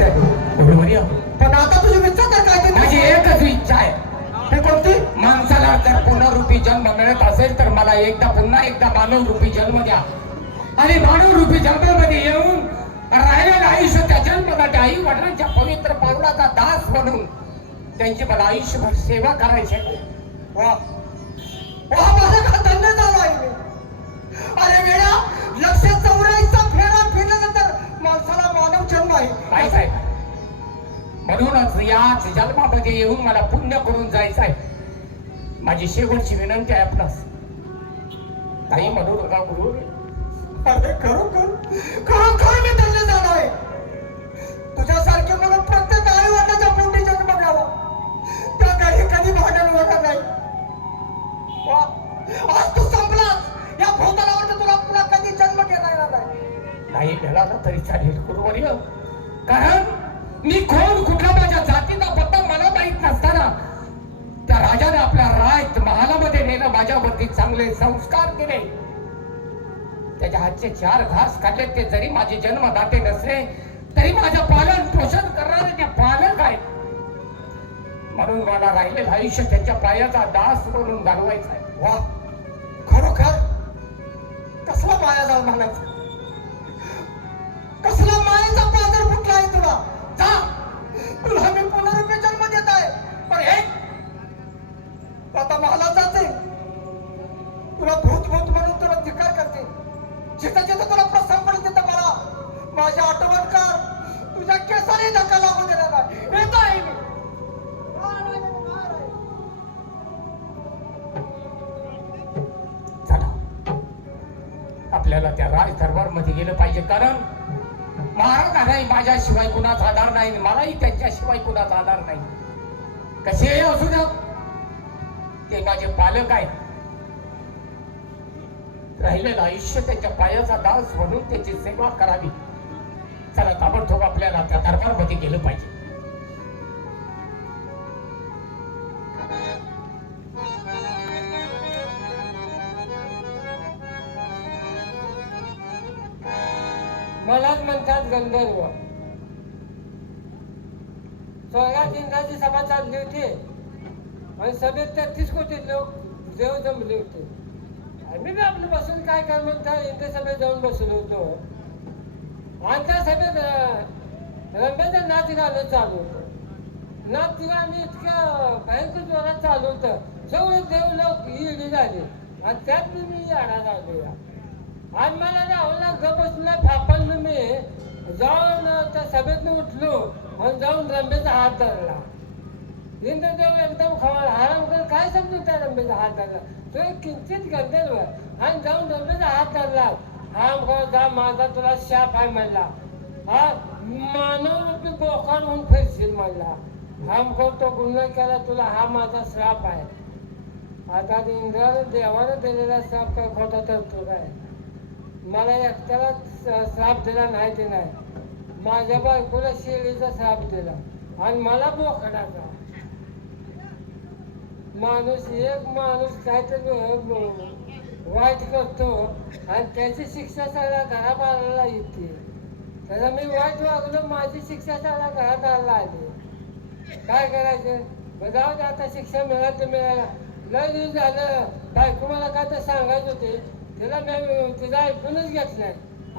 पण आता तुझी इच्छा तर काय माझी एकच इच्छा आहे. ते कोणती? माणसाला जर पुनरुपी जन्म मिळत असेल तर मला एकदा पुन्हा एकदा मानव रूपी जन्म द्या. आणि मानव रूपी जन्मामध्ये येऊन राहिलेलं आयुष्य त्या जन्मासाठी आई वडिलांच्या पवित्र पावलाचा दास म्हणून त्यांची मला आयुष्यभर सेवा करायची. वा. वा माझा धन्य झालो अरे वेळा लक्ष चौऱ्याऐंचा फेरा फिरल्यानंतर माणसाला मानव जन्म आहे काय साहेब म्हणूनच या जन्मामध्ये येऊन मला पुण्य करून जायचं आहे माझी शेवटची विनंती आहे आपणास. काही म्हणू नका गुरु अरे खरोखर खरोखर मी धन्य झालो आहे. तुझ्यासारखे मला प्रत्येक आई वाटाच्या पोटी जन्म घ्यावा. त्या काही कधी भांडण होणार नाही. आज तू संपलास या भोवतालावर तुला पुन्हा कधी जन्म घेता येणार नाही. नाही मिळाला तरी चालेल गुरुवर्य. कारण मी कोण कुठला माझ्या जातीचा पत्ता मला माहीत नसताना त्या राजाने आपल्या राज महालामध्ये नेलं माझ्यावरती चांगले संस्कार केले त्याच्या हातचे चार घास काढले ते जरी माझे जन्मदाते नसले तरी माझ्या पालन पोषण करणारे ते पालक आहेत. म्हणून मला राहिलेलं आयुष्य त्यांच्या पायाचा दास म्हणून घालवायचा आहे. वा खरोखर कसला पाया जाऊन म्हणायचा कसला मायाचा पाजर फुटला आहे तुला. जा. तुला मी पुनरुपे जन्म देत आहे. पण हे आता मला जाते. तुला भूत भूत म्हणून तुला धिकार करते. जिथं जिथं तुला प्रसंग पडेल तिथं मला माझ्या आठवण कर तुझ्या केसाने धक्का लागू देणार नाही येत आहे मी. आपल्याला त्या राज दरबारमध्ये गेलं पाहिजे. कारण महाराजांनाही माझ्याशिवाय कुणाचा आधार नाही मलाही त्यांच्याशिवाय कुणाचा आधार नाही. कसेही असू द्या ते माझे पालक आहेत. राहिलेलं आयुष्य त्यांच्या पायाचा दास म्हणून त्याची सेवा करावी. चला ताबडतोब आपल्याला त्या दरबारमध्ये गेलं पाहिजे. गंधर्व. स्वर्गात इंद्राची सभा चालली होती. आणि सभेत तेहतीस कोटी लोक देव जमले होते. आम्ही बी आपलं बसून काय काय म्हणता इंद्र सभेत जाऊन बसलो होतो. आणि त्या सभेत अं, नाच गाणं चालू होतं. नाच गाणं इतकं भयंकर जोरात चालू होतं. सगळे देव लोक इडी झाले. आणि त्यात मी याडा झालो या आणि मला राहुलला गपसला फापडलं मी. जाऊन त्या सभेतून उठलो आणि जाऊन रंबेचा हात धरला. इंद्रदेव एकदम खवळ हरामकर काय समजून त्या रंबेचा हात धरला? तो एक किंचित गंधर्व आणि जाऊन रंबेचा हात धरला. हा जा माझा तुला शाप आहे म्हणला. हा मानव रूपी बोकाड म्हणून फिरशील म्हणला. हा तो गुन्हा केला तुला हा माझा श्राप आहे. आता इंद्राला देवानं दिलेला श्राप काय खोटा तर तुला आहे? मला एकट्याला श्राप दिला नाही ते नाही. माझ्या बायकोला शेळीचा श्राप दिला. आणि मला बोकडाचा माणूस एक माणूस काहीतरी वाईट करतो. आणि त्याची शिक्षा सगळ्या घराबाराला येते. त्याला मी वाईट वागलो माझी शिक्षा सगळ्या घराबाराला आली. काय करायचं? जाऊ दे आता शिक्षा मिळाली मिळाला लय दिवस झालं. बायको मला काय तर सांगायचं होते. तिला मी तिला ऐकूनच घेत नाही.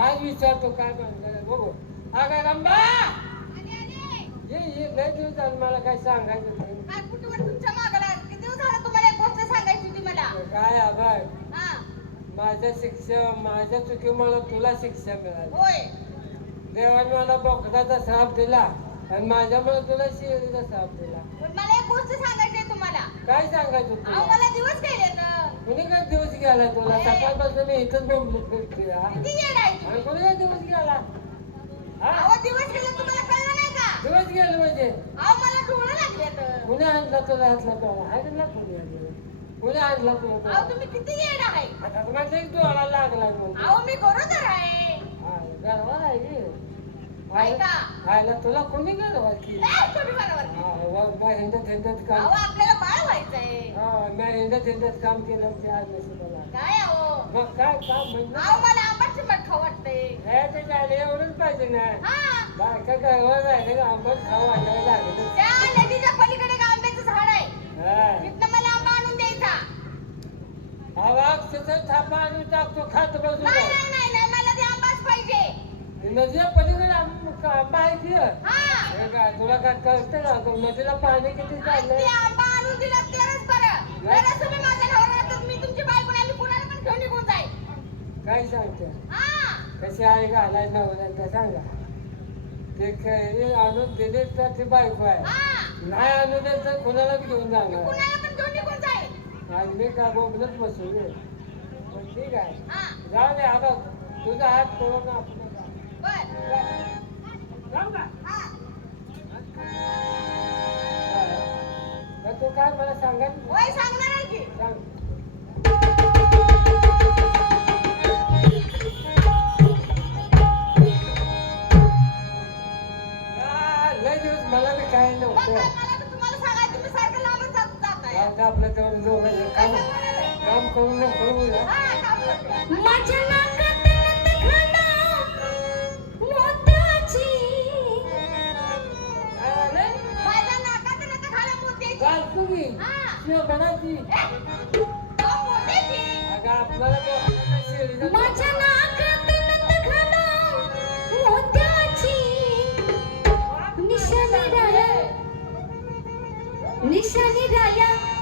आज विचारतो काय म्हणलं बघू. हा काय रंबा ये ये लय दिवस झालं मला काय सांगायचं होतं काय मला आभार. हा. माझ्या शिक्षा माझ्या चुकीमुळे तुला शिक्षा मिळाली. होय. देवाने मला बोकडाचा श्राप दिला आणि माझ्यामुळे तुला शिळीचा श्राप दिला. पण मला एक गोष्ट सांगायची तुम्हाला. काय सांगायचं मला दिवस गेले कुणी काय दिवस गेला तुला सकाळपासून मी इथंच बोंबलत फिरते हा. किती? आणि कुणी काय दिवस गेला? हा? अहो दिवस गेले तुम्हाला कळलं नाही का? दिवस गेले म्हणजे? अहो मला डोळं लागले तर. कुणी आणला तुला हातला डोळा आणला कुणी कुणी आणला तुला अहो डोळा तुम्ही किती येड आहे? आता माझा एक डोळा लागला म्हणतो. अहो मी गरोदर आहे. हा, गरवा आहे. की? आयला तुला कोणी हा, वा, मी हिंदत हिंदत काम आपल्याला बाळ व्हायचंय. हा मी हिंदत हिंदत काम केलं ते आज नशिबाला काय मग काय काम मला आंबट खाऊ वाटतंय. हे ते झाले एवढंच पाहिजे ना. हा. बायका गळवर राहिले का आंबट खाऊ वाटायला लागेल त्या नदीच्या पलीकडे आंब्याचं झाड आहे. तिथनं मला आंबा आणून द्यायचा आवाज त्याचा थापा आणून टाकतो खात बसू नाही नाही नाही नाही मला ते आंबाच पाहिजे. नदीच्या की हा हे. काय तुला काय कळतं का तो नदीला पाणी किती आणि चाललंय? ते आंबा आणून दिला तरच बरं. तरच तुम्ही माझ्या नवऱ्याला तर मी तुमची बायको नाही मी कुणाला पण घेऊन निघून जाईल. काय सांगते? हा. कशी आहे घालाय नवऱ्यांचा सांगा. ते काही आणून दिले तर ती बायको आहे. हा. नाही आणून दिले तर कोणाला बी घेऊन मी जाणार कुणाला पण घेऊन निघून जाईल. आणि मी काय बोबलत बसू रे पण ठीक आहे. हा. जाऊ दे आता तुझा हात करून आपण बर. का तू काय मला सांगाल? होय सांगणार आहे की. सांग. आ, लय दिवस मला मोत्याची काल अगं आपल्याला माझ्या नाकात मोत्याची निशाणी निशाणी राया.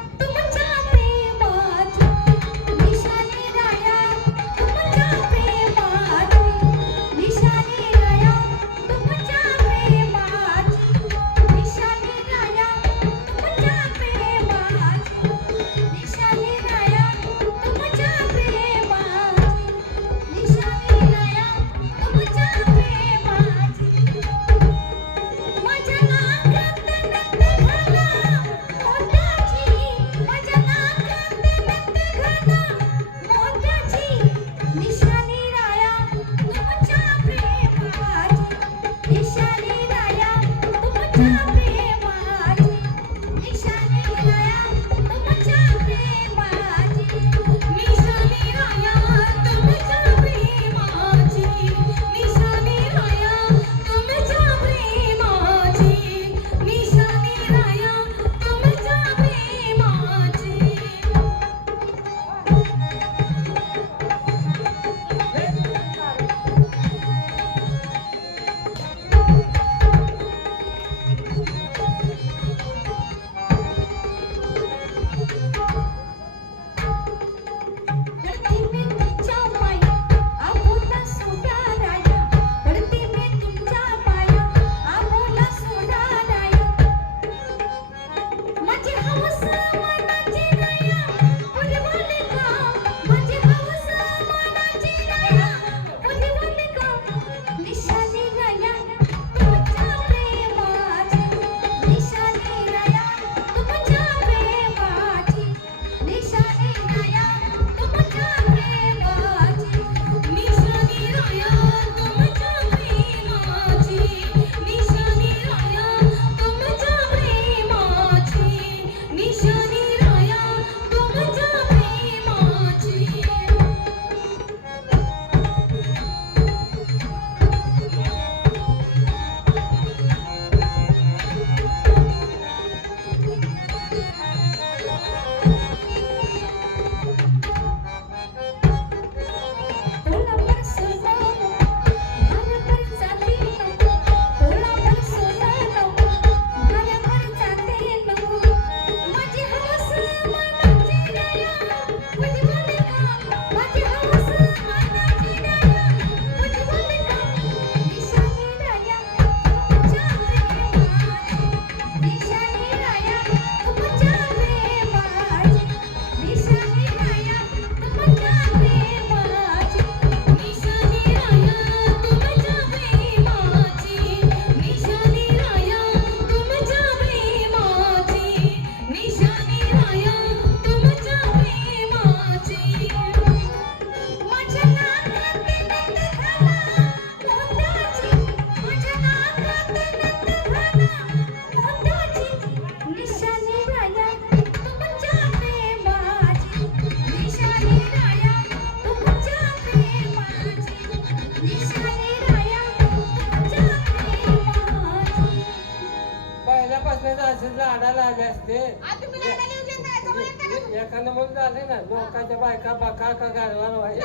नाही? एखादं झाले ना लोकांच्या बायका बाका का तुम्ही व्हायला.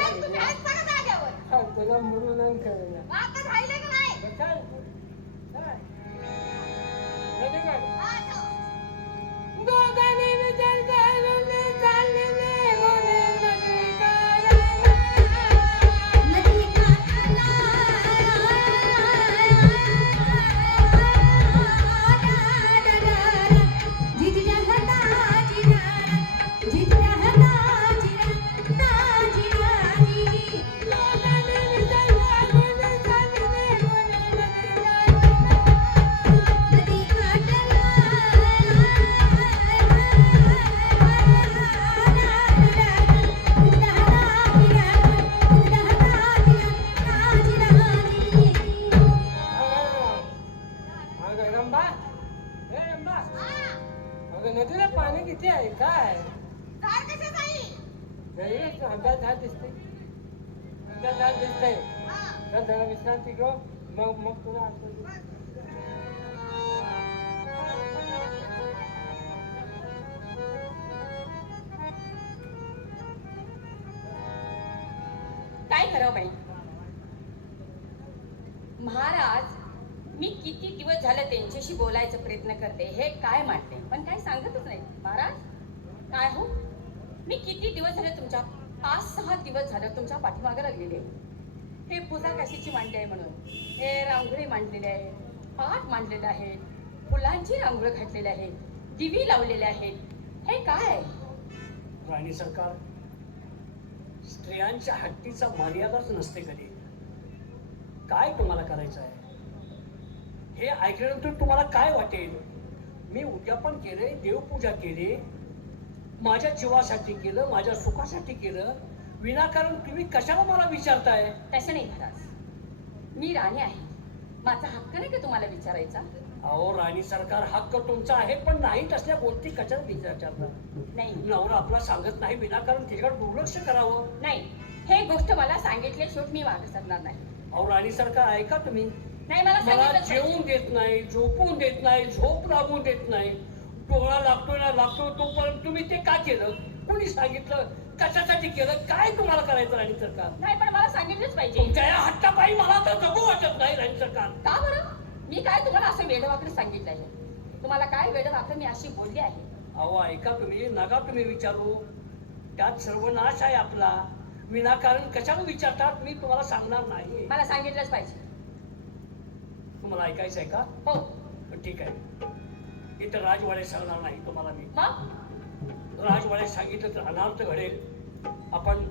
तुला म्हणून काय करावं बाई. महाराज मी किती दिवस झालं त्यांच्याशी बोलायचा प्रयत्न करते हे काय मांडते पण काय सांगतच नाही. महाराज काय हो? मी किती दिवस झाले तुमच्या पाच सहा दिवस झालं तुमच्या पाठीमागे लागलेले हे पूजा कशाची मांडली आहे म्हणून. हे रांगोळी मांडलेली आहे पाठ मांडलेलं आहे फुलांची रांगोळी घातलेली आहे दिवी लावलेले आहेत. हे काय राणी सरकार स्त्रियांच्या हट्टीचा मर्यादाच नसते कधी. काय तुम्हाला करायचं आहे? हे ऐकल्यानंतर तुम्हाला काय वाटेल? मी उद्यापन केले देवपूजा केली माझ्या जीवासाठी केलं माझ्या सुखासाठी केलं विनाकारण तुम्ही कशाला मला विचारताय? तसं नाही महाराज. मी राणी आहे. माझा हक्क नाही का तुम्हाला विचारायचा? अहो राणी सरकार हक्क तुमचा आहे पण नाही तसल्या गोष्टी कशाला विचारता नाही. नवरा आपला सांगत नाही विनाकारण त्याच्याकडे दुर्लक्ष करावं. नाही. हे गोष्ट मला सांगितले शेवट मी मागे सरणार नाही. अहो राणी सरकार ऐका तुम्ही? नाही मला मला सांगितलंच जेवून पाहिजे. देत नाही झोपून देत नाही झोप लागून देत नाही. डोळा लागतोय ना लागतो तोपर्यंत तुम्ही ते का केलं? कोणी सांगितलं? कशासाठी केलं? काय तुम्हाला करायचं राणी सरकार? नाही पण मला सांगितलंच पाहिजे. तुमच्या या हट्टापायी मला तर जगू वाटत नाही राणी सरकार. का बरं? मी काय तुम्हाला असं वेडवाकडे सांगितलं आहे? तुम्हाला काय वेडवाकडे मी अशी बोलली आहे? अहो ऐका तुम्ही नका तुम्ही विचारू. त्यात सर्वनाश आहे आपला. विनाकारण कशाला विचारतात? मी तुम्हाला सांगणार नाही. मला सांगितलंच पाहिजे. तुम्हाला ऐकायचं आहे का? हो. पण ठीक आहे. इथं राजवाडे सांगणार नाही तुम्हाला मी. मग? राजवाड्यात सांगितलं तर अनार्थ घडेल. आपण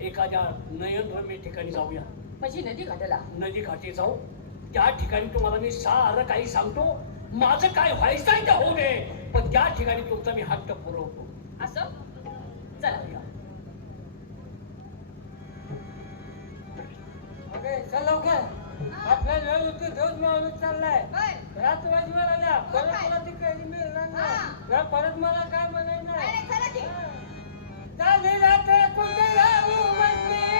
एखाद्या नयनरम्य ठिकाणी जाऊया. माझी नदी घाटला. नदी काठी जाऊ. त्या ठिकाणी तुम्हाला मी सारं काही सांगतो. माझं काय व्हायचं आहे ते होऊ दे पण त्या ठिकाणी तुमचा मी हट्ट पुरवतो. असं? चला. चल लवकर. आपला वेळ होतो तोच माणूस चाललाय. परत काय? तुला ती कधी मिळणार. नाही. ना परत मला काय म्हणाय नाही, नाही नाही, चला की. चालेल आता कुठे राहू म्हणते?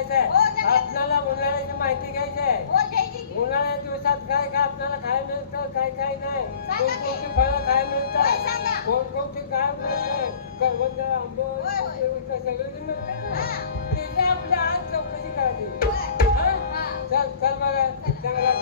तर जायचंय हो. आपल्याला उन्हाळ्याची माहिती घ्यायची आहे हो. उन्हाळ्या दिवसात काय काय आपल्याला खायला मिळतं काय काय नाही. कोणकोणती फळं खायला मिळतात सांगा. कोणकोणती काय मिळतं करवंद आंबो. सगळं जे मिळतं ना हा. त्याची आपल्या आज चौकशी करायची. हा? हा. चल चल बघा जंगलात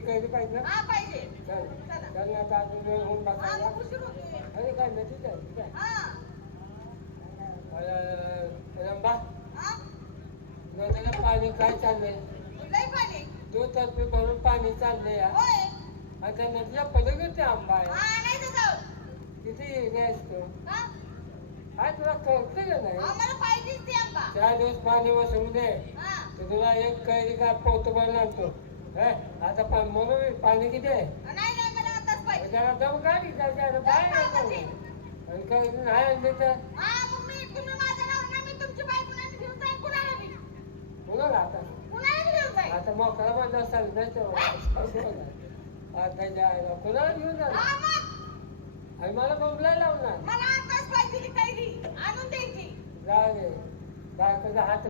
पाहिजे ना हा, पाहिजे. चल चला. चल ना आता अजून वेळ होऊन हा, बसायला मग उशीर होतोय. अरे काय नाही ठीक आहे ठीक आहे हा, अरे, रंबा हा, नदीला पाणी काय चाललंय लय पाणी. तो तर्फे भरून पाणी चाललंय हा. होय. आणि त्या नदीच्या पलीकडे आंबा आहे हा. किती असतो हा, हा तुला कळतं का नाही आम्हाला पाहिजेच ते आंबा. चार दिवस पाणी बसून दे हा, तर तुला एक कैरी काय पोत भरून आणतो आता पा- म्हणून पाणी किती आहे. त्याला दम काढी त्याच्या बाहेर? आणि काही नाही आणले तर कुणाला आता. आता मोकळा म्हणलं असाल नाही तर. आता जायला कोणाला घेऊन जा मग. आणि मला बोंबला लावणार मला आताच पाहिजे ती कैरी. आणून द्यायची. जा रे बायकोचा हात